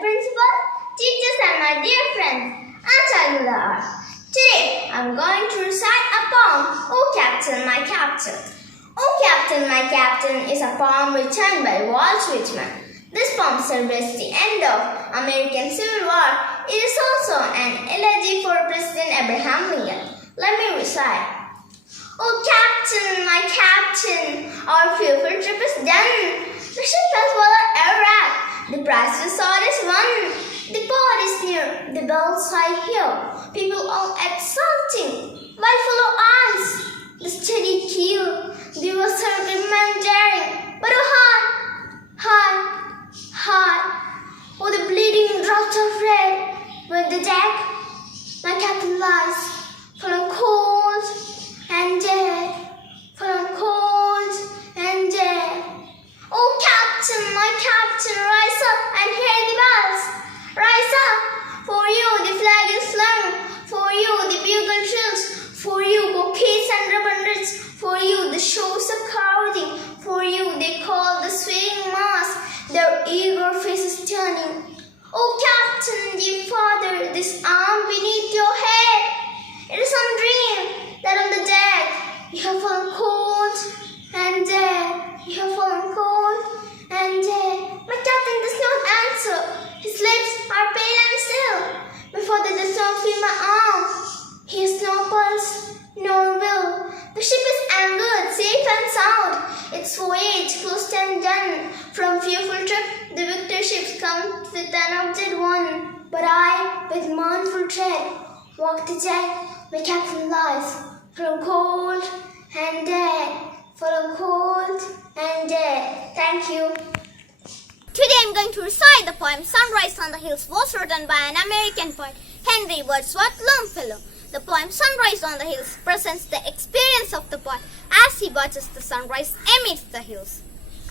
principal, teachers and my dear friends and childhood art. Today I am going to recite a poem, O Captain, My Captain. O Captain, My Captain is a poem written by Walt Whitman. This poem celebrates the end of American Civil War. It is also an elegy for President Abraham Lincoln. Let me recite. Oh Captain, my Captain, our fearful trip is done. The ship has followed Iraq. The prize we sought is won. The port is near, the bells I hear. People all exulting, while full of eyes. The steady keel, the vessel remained daring. But oh high, oh the bleeding drops of red. When the deck, my captain lies, full of cold and dead, full of cold and dead. Oh Captain, my Captain, rise up and hear the bells. Rise up, for you the flag is flung, for you the bugle trills, for you bouquets and ribbon wreaths, for you the shows are crowding, for you they call the swaying mass, their eager faces turning. Oh Captain, dear Father, this arm beneath your head, it is some dream that on the deck you have fallen cold and dead. You have fallen cold and dead. My captain does not answer. His lips are pale and still. My father does not feel my arm. He has no pulse, nor will. The ship is anchored, safe and sound. Its voyage closed and done. From fearful trip, the victor ships come with an object won. But I, with mournful tread, walk the deck. My captain lies, from cold and dead, full of cold and dead. Thank you. Today I am going to recite the poem Sunrise on the Hills was written by an American poet, Henry Wordsworth Longfellow. The poem Sunrise on the Hills presents the experience of the poet as he watches the sunrise amidst the hills.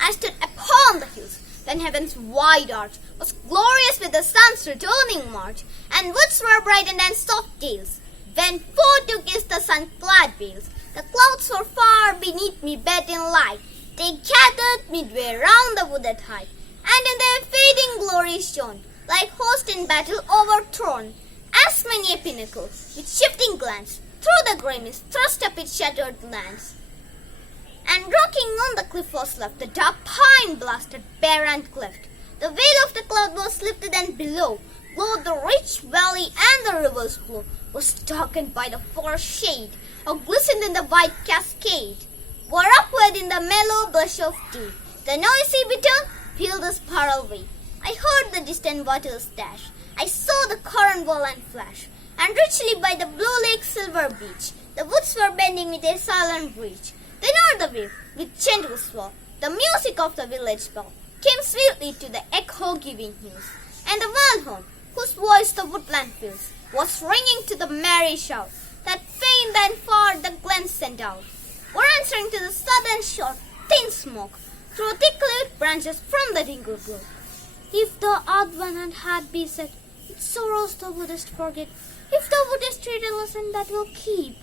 I stood upon the hills when heaven's wide arch was glorious with the sun's returning march, and woods were brightened and soft gales. When forth took is the sun-clad veils, the clouds were far beneath me bed in light. They gathered midway round the wooded height, and in their fading glory shone, like host in battle overthrown. As many a pinnacle, with shifting glance, through the grey mist thrust up its shattered lance. And rocking on the cliff was left the dark pine blasted bare and cleft. The veil of the cloud was lifted, and below glowed the rich valley, and the river's flow was darkened by the forest shade, or glistened in the white cascade, bore upward in the mellow blush of day. The noisy bittern filled the spiral way. I heard the distant waters dash, I saw the current whirl and flash, and richly by the blue lake's silver beach, the woods were bending with a silent breach. Then o'er the wave, with gentle swell, the music of the village bell came sweetly to the echo-giving hills, and the wild horn, whose voice the woodland fills, was ringing to the merry shout that faint and far the glens sent out, were answering to the southern shore thin smoke through thick-leaved branches from the dingle grove. If the advent had beset, its sorrows thou wouldest forget, if thou wouldest read a lesson that will keep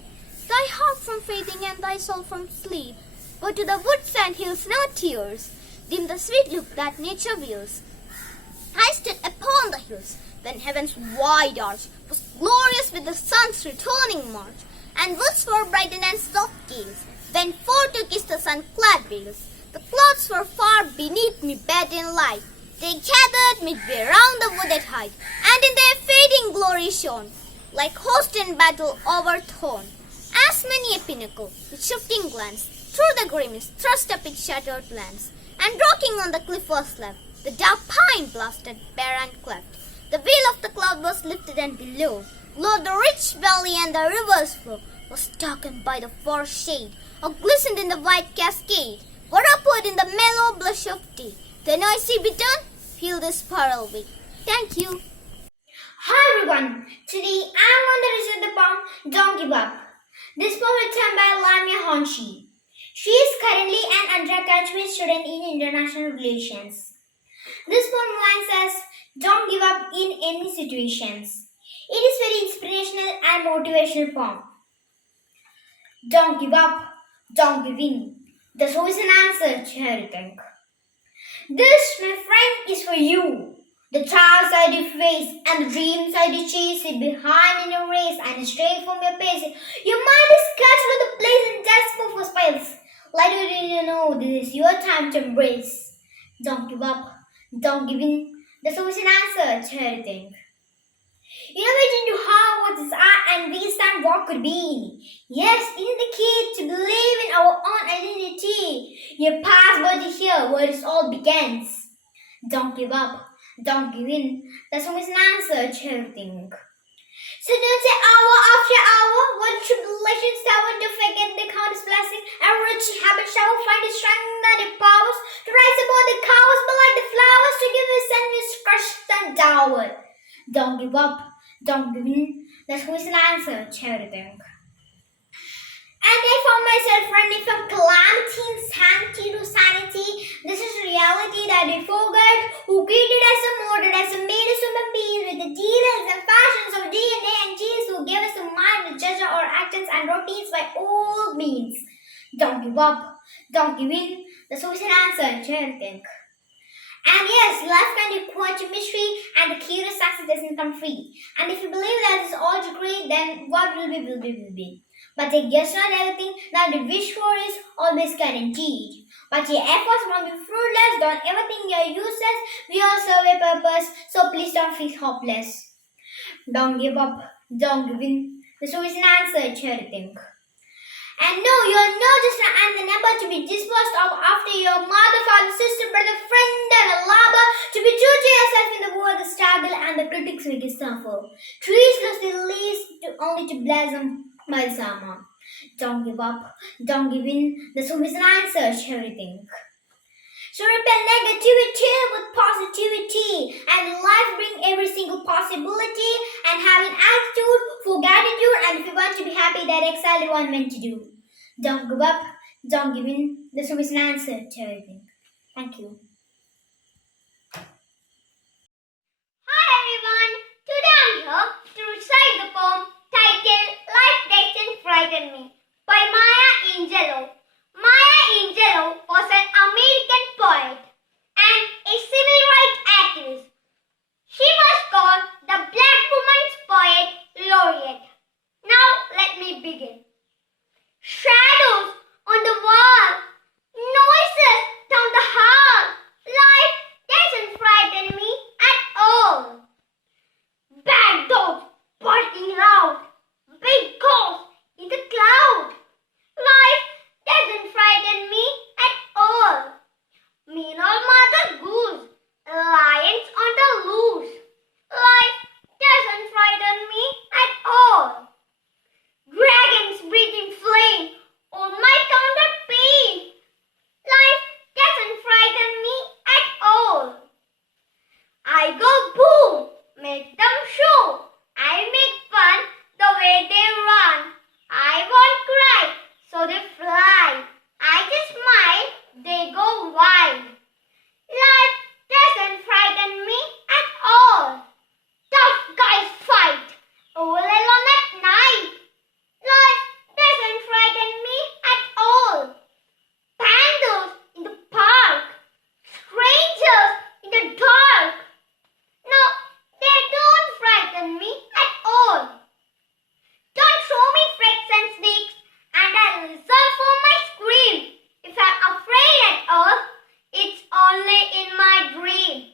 thy heart from fading and thy soul from sleep. But to the woods and hills no tears dim the sweet look that nature wears. I stood upon the hills when heaven's wide arch was glorious with the sun's returning march, and woods were brightened and soft gales, when forth to kiss the sun-clad veils. The clouds were far beneath me bed in light. They gathered midway round the wooded height, and in their fading glory shone, like host in battle overthrown. As many a pinnacle, with shifting glance, through the grey mist thrust up its shattered lance, and rocking on the cliff was left the dark pine blasted bare and cleft. The veil of the cloud was lifted, and below glowed the rich valley, and the river's flow was darkened by the forest shade, or glistened in the white cascade, or upward in the mellow blush of day. The noisy bittern filled the spiral way. Thank you. Hi everyone. Today I am going to recite the poem Don't Give Up. This poem is written by Lamia Honshi. She is currently an undergraduate student in international relations. This poem lines says, don't give up in any situations. It is very inspirational and motivational poem. Don't give up, don't give in. There's always an answer to everything. This, my friend, is for you. The trials I do face and the dreams I do chase it behind in a race and stray from your pace. Your mind is scattered with the place and desperate for space. Let you know this is your time to embrace. Don't give up. Don't give in. There's always an answer to everything. Innovate into how what is art and wasteland what could be. Yes, it is the key to believe in our own identity. Your past body here where it all begins. Don't give up. Don't give in. There's always an answer to everything. So don't say hour after hour, what tribulations tower to forget the countless blessings, and rich habit shall find the strength that it powers to rise above the cows, but like the flowers to give his enemies crushed and dowered. Don't give up. Don't give in. There's always an answer to everything. And I found myself running from calamity, insanity to sanity. This is reality that we forgot. Who created us and molded us and made us human beings with the details and fashions of DNA and genes, who gave us a mind to judge our actions and routines by all means. Don't give up. Don't give in. There's always an answer to everything. And yes, life can be quite a mystery, and the key to success doesn't come free. And if you believe that it's all to create, then what will be. But take just not everything that you wish for is always guaranteed. But your efforts won't be fruitless. Don't ever think you're useless. We all serve a purpose, so please don't feel hopeless. Don't give up. Don't give in. There's always an answer to everything. And no, you're not just an number to be disposed of after your mother, father, sister, brother, friend, and a lover. To be true to yourself in the world, the struggle, and the critics make you suffer. Trees lose their leaves only to blossom by summer. Don't give up. Don't give in. There's always an answer to everything. So repel negativity with positivity, and life bring every single possibility, and have an attitude for gratitude, and if you want to be happy, that's exactly what I'm meant to do. Don't give up, don't give in. There's always an answer to everything. Thank you. Hi everyone, today I'm here to recite the poem titled Life Doesn't Frighten Me by Maya Angelou. Maya Angelou was an American poet and a civil rights activist. She was called the Black Woman's Poet Laureate. Now let me begin. Shadows on the wall, noises down the hall. Life doesn't frighten me at all. Bad dogs barking loud, big ghosts in the cloud. Life doesn't frighten me at all. Mean old mother goose, lions on the loose. Life doesn't frighten me at all. Dragons breathing flame on my counter pane. Life doesn't frighten me at all. I go boom, make them show. I make fun the way they run. I won't cry, so they fly. I just smile, they go wild. Life doesn't frighten me at all. Tough guys fight all alone at night. Life doesn't frighten me at all. Pandas in the park, strangers in the dark. No, they don't frighten me at all. Don't show me freaks and snakes, and I'll listen for my scream. If I'm afraid at all, it's only in my dream.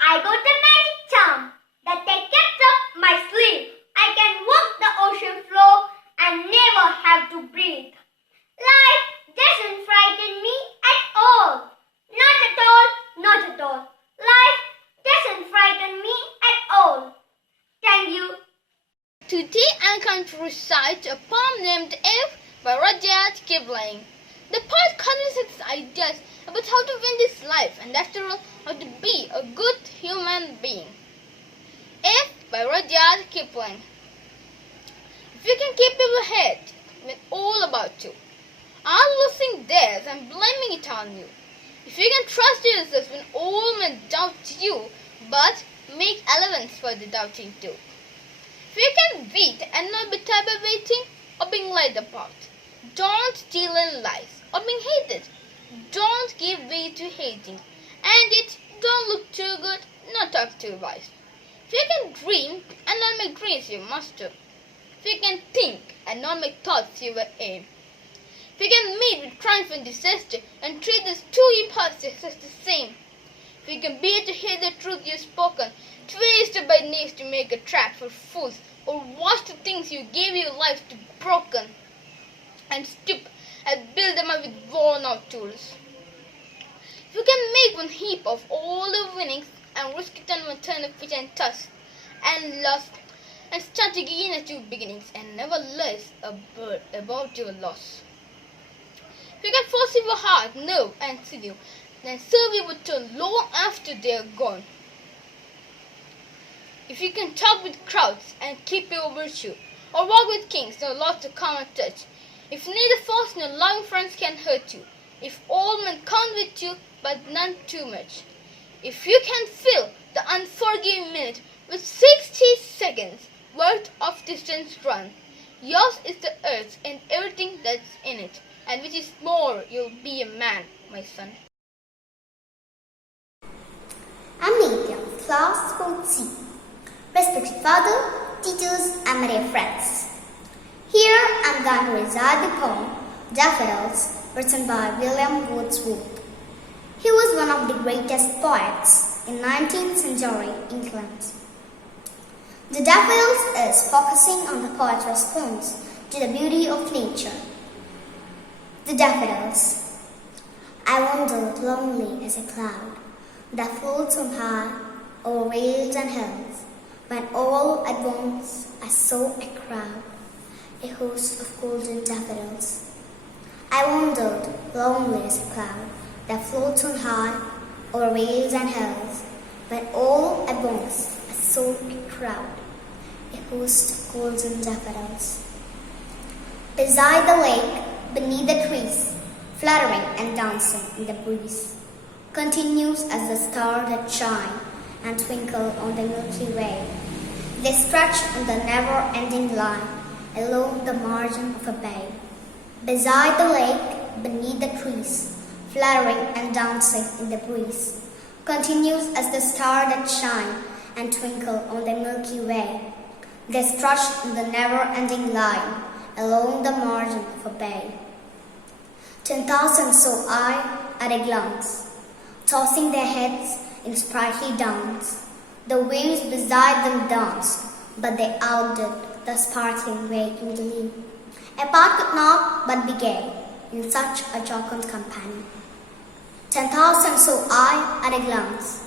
I got a magic charm that I kept up my sleeve. I can walk the ocean floor and never have to breathe. Life doesn't frighten me at all. Not at all, not at all. Life doesn't frighten me at all. Thank you. Today I'm going to recite a poem named If by Rudyard Kipling. The poet conveys its ideas about how to win this life and after all how to be a good human being. If by Rudyard Kipling. If you can keep your head when all about you are losing theirs and blaming it on you. If you can trust yourself when all men doubt you but make allowance for the doubting too. If you can wait and not be tired by waiting or being lied about. Don't deal in lies or being hated. Don't give way to hating And it don't look too good, not talk too wise. If you can dream and not make dreams you master. If you can think and not make thoughts your aim. If you can meet with triumph and disaster and treat these two impulses as the same. If you can bear to hear the truth you've spoken, twisted by knaves to make a trap for fools, or watch the things you gave your life to broken, and stoop and build them up with worn-out tools. If you can make one heap of all the winnings and risk it on one turn of which and toss and lost, and start again at your beginnings and never less a word about your loss. If you can force your heart, nerve, and sinew, then serve your turn long after they are gone. If you can talk with crowds and keep your virtue, or walk with kings, no lords to come and touch. If neither force nor loving friends can hurt you, if all men count with you, but none too much. If you can fill the unforgiving minute with 60 seconds worth of distance run, yours is the earth and everything that's in it, and which is more, you'll be a man, my son. I'm Nitya, class 4C. Respected father, teachers, and my dear friends. Here I'm going to recite the poem Daffodils, written by William Wordsworth. He was one of the greatest poets in 19th century England. The Daffodils is focusing on the poet's response to the beauty of nature. The Daffodils. I wandered lonely as a cloud that floats on high over vales and hills, when all at once I saw a crowd, a host of golden daffodils. I wandered lonely as a cloud that floats on high over vales and hills, when all at once I saw a crowd, a host of golden daffodils. Beside the lake, beneath the trees, fluttering and dancing in the breeze, continues as the stars that shine and twinkle on the Milky Way. They stretch on the never-ending line along the margin of a bay. Beside the lake, beneath the trees, fluttering and dancing in the breeze, continues as the stars that shine and twinkle on the Milky Way. They stretch on the never-ending line along the margin of a bay. 10,000 saw I at a glance, tossing their heads in sprightly dance. The waves beside them danced, but they outdid the sparkling way in glee. A part could not but be gay in such a jocund company. 10,000 saw I at a glance,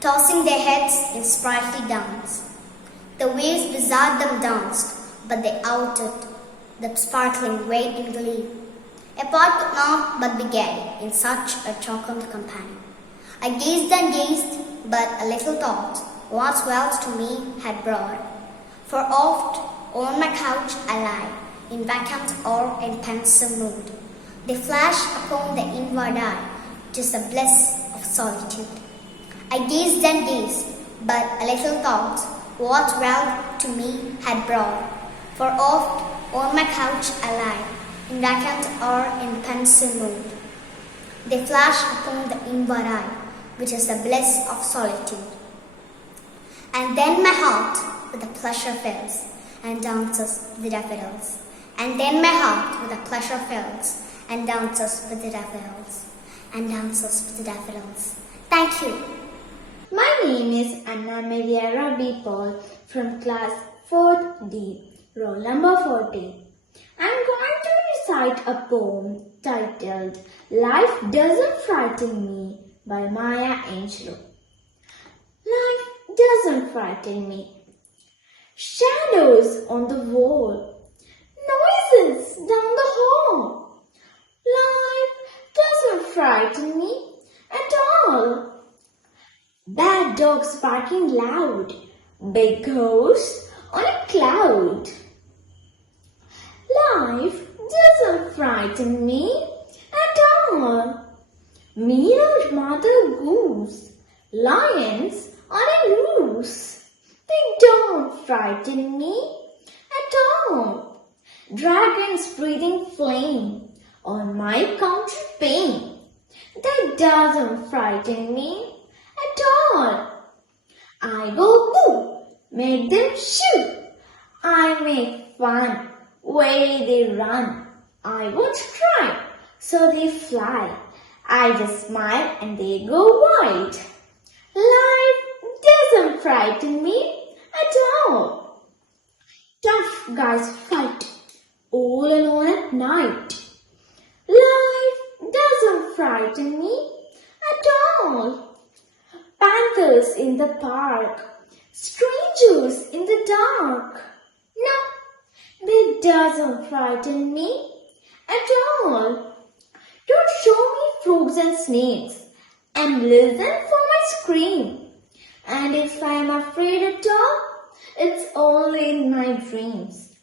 tossing their heads in sprightly dance. The waves beside them danced, but they outdid the sparkling way in glee. A part could not but be gay in such a jocund company. I gazed and gazed, but a little thought what wealth to me had brought. For oft on my couch I lie, in vacant or in pensive mood. They flash upon the inward eye, 'tis the bliss of solitude. I gazed and gazed, but a little thought what wealth to me had brought. For oft on my couch I lie, in vacant or in pensive mood. They flash upon the inward eye, which is the bliss of solitude. And then my heart with a pleasure fills, and dances with the daffodils. And then my heart with a pleasure fills, and dances with the daffodils. And dances with the daffodils. Thank you. My name is Anna Maria Rabi Paul from class 4th D, roll number 40. I'm going to recite a poem titled Life Doesn't Frighten Me by Maya Angelou. Life doesn't frighten me. Shadows on the wall, noises down the hall. Life doesn't frighten me at all. Bad dogs barking loud, big ghosts on a cloud. Life doesn't frighten me at all. Mean old mother goose, lions on a loose. They don't frighten me at all. Dragons breathing flame on my country pane. That doesn't frighten me at all. I go boo, make them shoo. I make fun, way they run. I won't try, so they fly. I just smile and they go wide. Life doesn't frighten me at all. Tough guys fight all alone at night. Life doesn't frighten me at all. Panthers in the park, strangers in the dark. No, that doesn't frighten me at all. Don't show me frogs and snakes and listen for my scream. And if I am afraid at all, it's only in my dreams.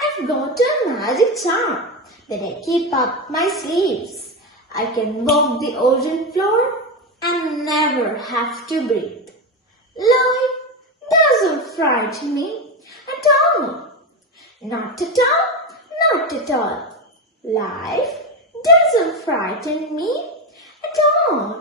I've got a magic charm that I keep up my sleeves. I can walk the ocean floor and never have to breathe. Life doesn't frighten me at all. Not at all, not at all. Life doesn't frighten me at all.